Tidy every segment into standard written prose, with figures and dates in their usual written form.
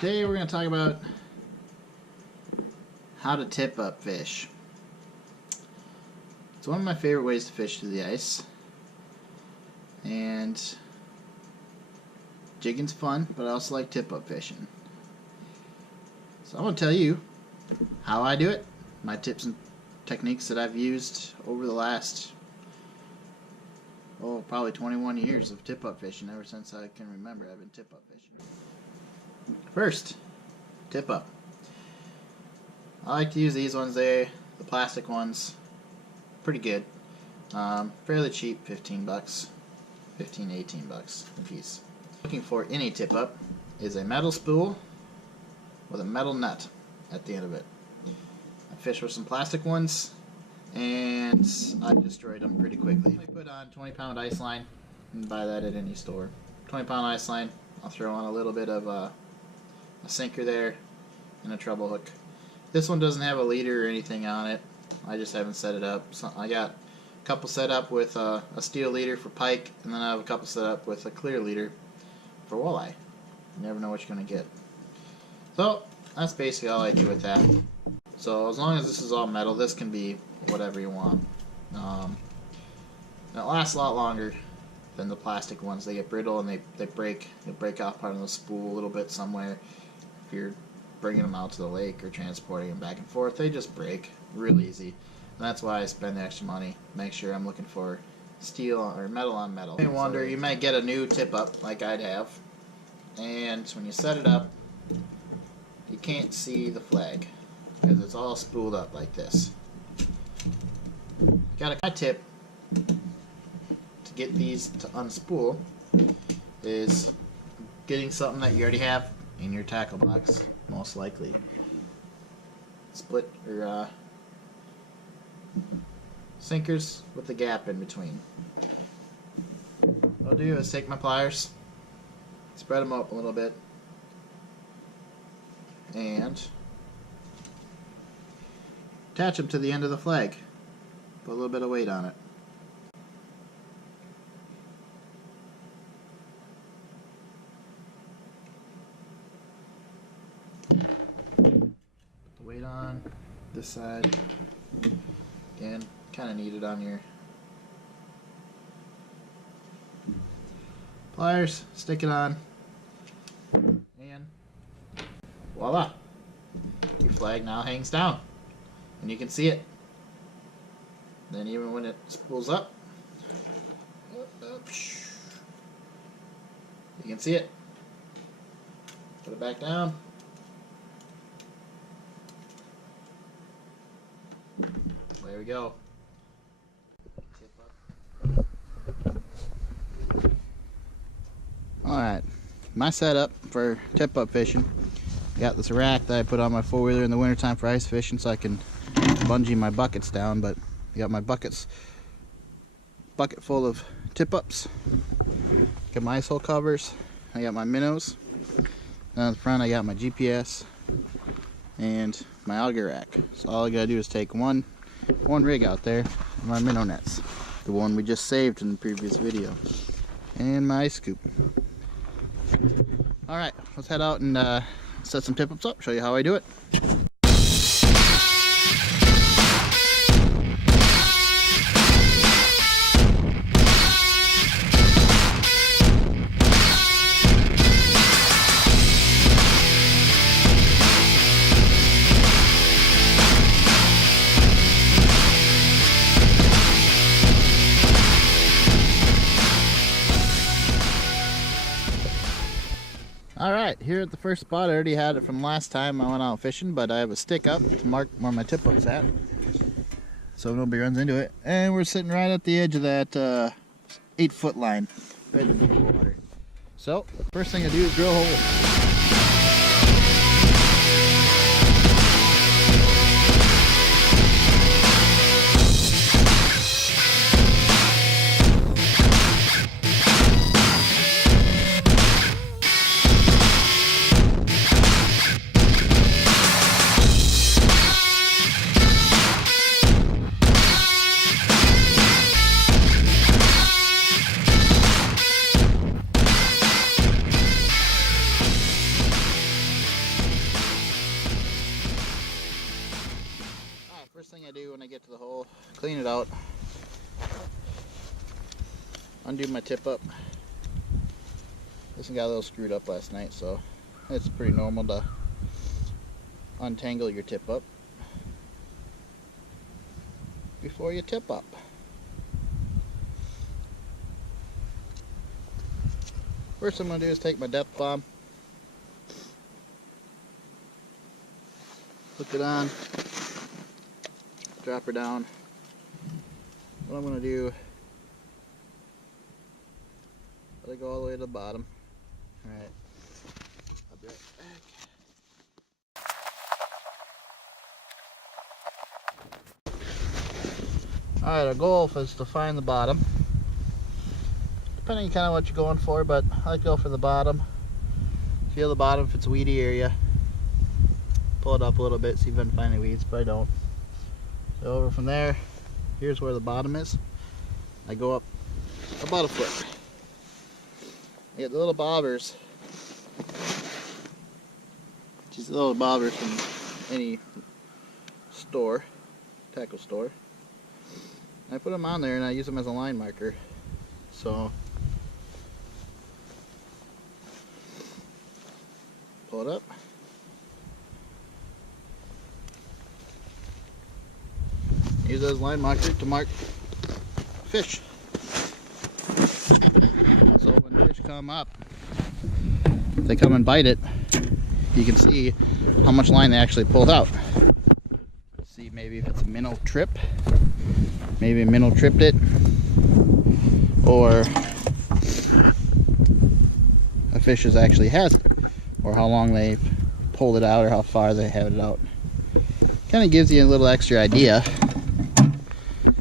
Today we're going to talk about how to tip up fish. It's one of my favorite ways to fish through the ice, and jigging's fun, but I also like tip up fishing. So I'm going to tell you how I do it, my tips and techniques that I've used over the last probably 21 years of tip up fishing. Ever since I can remember, I've been tip up fishing. First, tip up. I like to use these ones. The plastic ones, pretty good. Fairly cheap, 15 bucks, 15, 18 bucks a piece. Looking for any tip up is a metal spool with a metal nut at the end of it. I fished with some plastic ones and I destroyed them pretty quickly. I put on 20-pound ice line. You can buy that at any store. 20-pound ice line. I'll throw on a little bit of a sinker there and a treble hook. This one doesn't have a leader or anything on it. I just haven't set it up. So I got a couple set up with a steel leader for pike, and then I have a couple set up with a clear leader for walleye. You never know what you're going to get. So that's basically all I do with that. So as long as this is all metal, this can be whatever you want. And it lasts a lot longer than the plastic ones. They get brittle and they break off part of the spool a little bit somewhere. If you're bringing them out to the lake or transporting them back and forth, they just break real easy. And that's why I spend the extra money. Make sure I'm looking for steel or metal on metal. You may wonder, you might get a new tip up like I'd have, and when you set it up, you can't see the flag because it's all spooled up like this. You got a tip to get these to unspool is getting something that you already have in your tackle box, most likely. Split or sinkers with the gap in between. What I'll do is take my pliers, spread them up a little bit, and attach them to the end of the flag. Put a little bit of weight on it. Weight on this side. Again, kind of need it on your pliers. Stick it on, and voila! Your flag now hangs down, and you can see it. Then even when it spools up, you can see it. Put it back down. There we go. Alright, my setup for tip up fishing. I got this rack that I put on my four-wheeler in the wintertime for ice fishing so I can bungee my buckets down, but I got my bucket full of tip ups. Got my ice hole covers. I got my minnows. Down the front I got my GPS and my auger rack. So all I gotta do is take one rig out there, my minnow nets, the one we just saved in the previous video, and my ice scoop. Alright, let's head out and set some tip ups up, show you how I do it. Alright, here at the first spot, I already had it from last time I went out fishing, but I have a stick up to mark where my tip up's at, so nobody runs into it. And we're sitting right at the edge of that 8-foot line, right in the deep water. So, first thing I do is drill a hole. clean it out, undo my tip up. This one got a little screwed up last night, so it's pretty normal to untangle your tip up before you tip up. First I'm going to do is take my depth bomb, hook it on, drop her down. What I'm going to do, let it go all the way to the bottom. Alright, I'll be right back. Alright, our goal is to find the bottom. Depending on kind of what you're going for, but I like to go for the bottom. Feel the bottom if it's a weedy area. Pull it up a little bit, see if I can find any weeds, but I don't. So over from there, here's where the bottom is. I go up about a foot. I get the little bobbers. These little bobbers from any store, tackle store. I put them on there and I use them as a line marker. So pull it up. Use it as a line marker to mark fish. So when fish come up, if they come and bite it, you can see how much line they actually pulled out. See maybe if it's a minnow trip, maybe a minnow tripped it, or a fish actually has it, or how long they pulled it out, or how far they have it out. Kind of gives you a little extra idea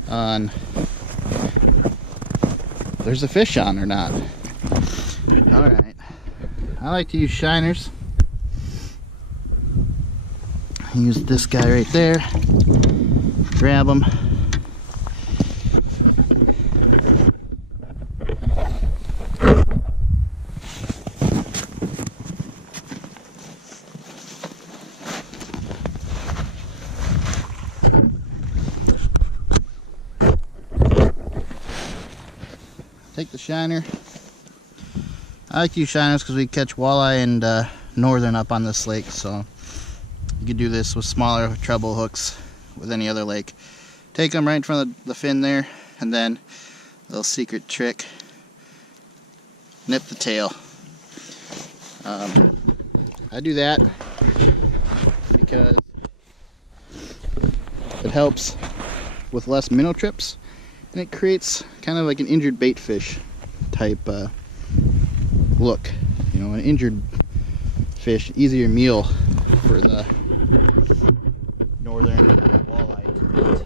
on if there's a fish on or not. Alright, I like to use shiners. I use this guy right there, grab them. Take the shiner. I like to use shiners because we catch walleye and northern up on this lake, so you could do this with smaller treble hooks with any other lake. Take them right in front of the fin there, and then a little secret trick, nip the tail. I do that because it helps with less minnow trips, and it creates kind of like an injured bait fish type look. You know, an injured fish, easier meal for the northern walleye to eat.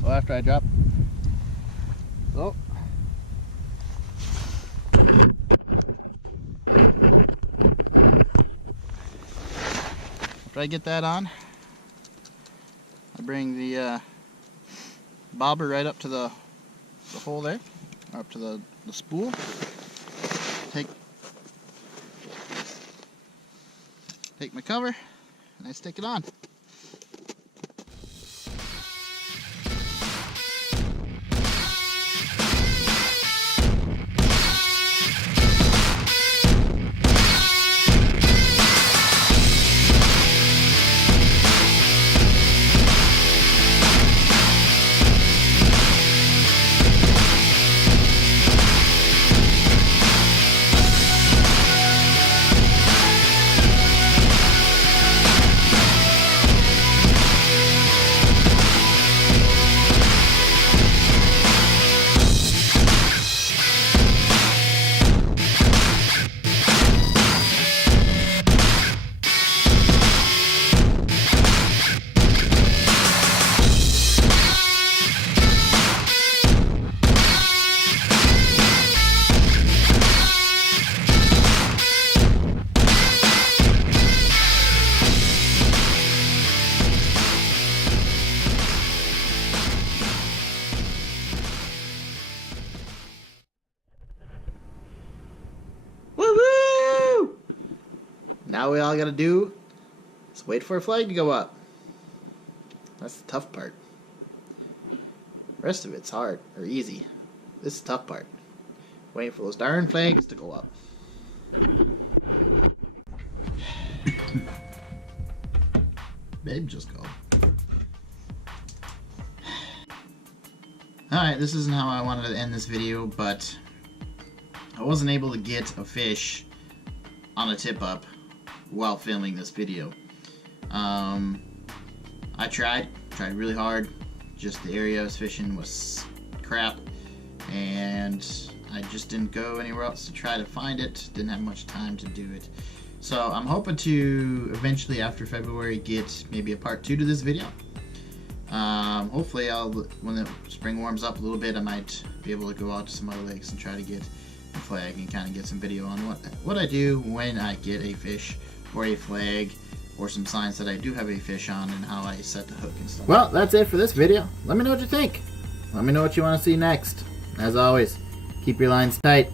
So after I drop, oh, after I get that on, I bring the bobber right up to the hole there, or up to the spool. Take my cover and I stick it on. Now we all gotta do is wait for a flag to go up. That's the tough part. The rest of it's hard, or easy. This is the tough part. Waiting for those darn flags to go up. Babe, just go. Alright, this isn't how I wanted to end this video, but I wasn't able to get a fish on a tip-up while filming this video. I tried really hard. Just the area I was fishing was crap, and I just didn't go anywhere else to try to find it. Didn't have much time to do it. So I'm hoping to eventually, after February, get maybe a part 2 to this video. Hopefully when the spring warms up a little bit, I might be able to go out to some other lakes and try to get a flag and kind of get some video on what I do when I get a fish or a flag or some signs that I do have a fish on and how I set the hook and stuff. Well, that's it for this video. Let me know what you think. Let me know what you want to see next. As always, keep your lines tight.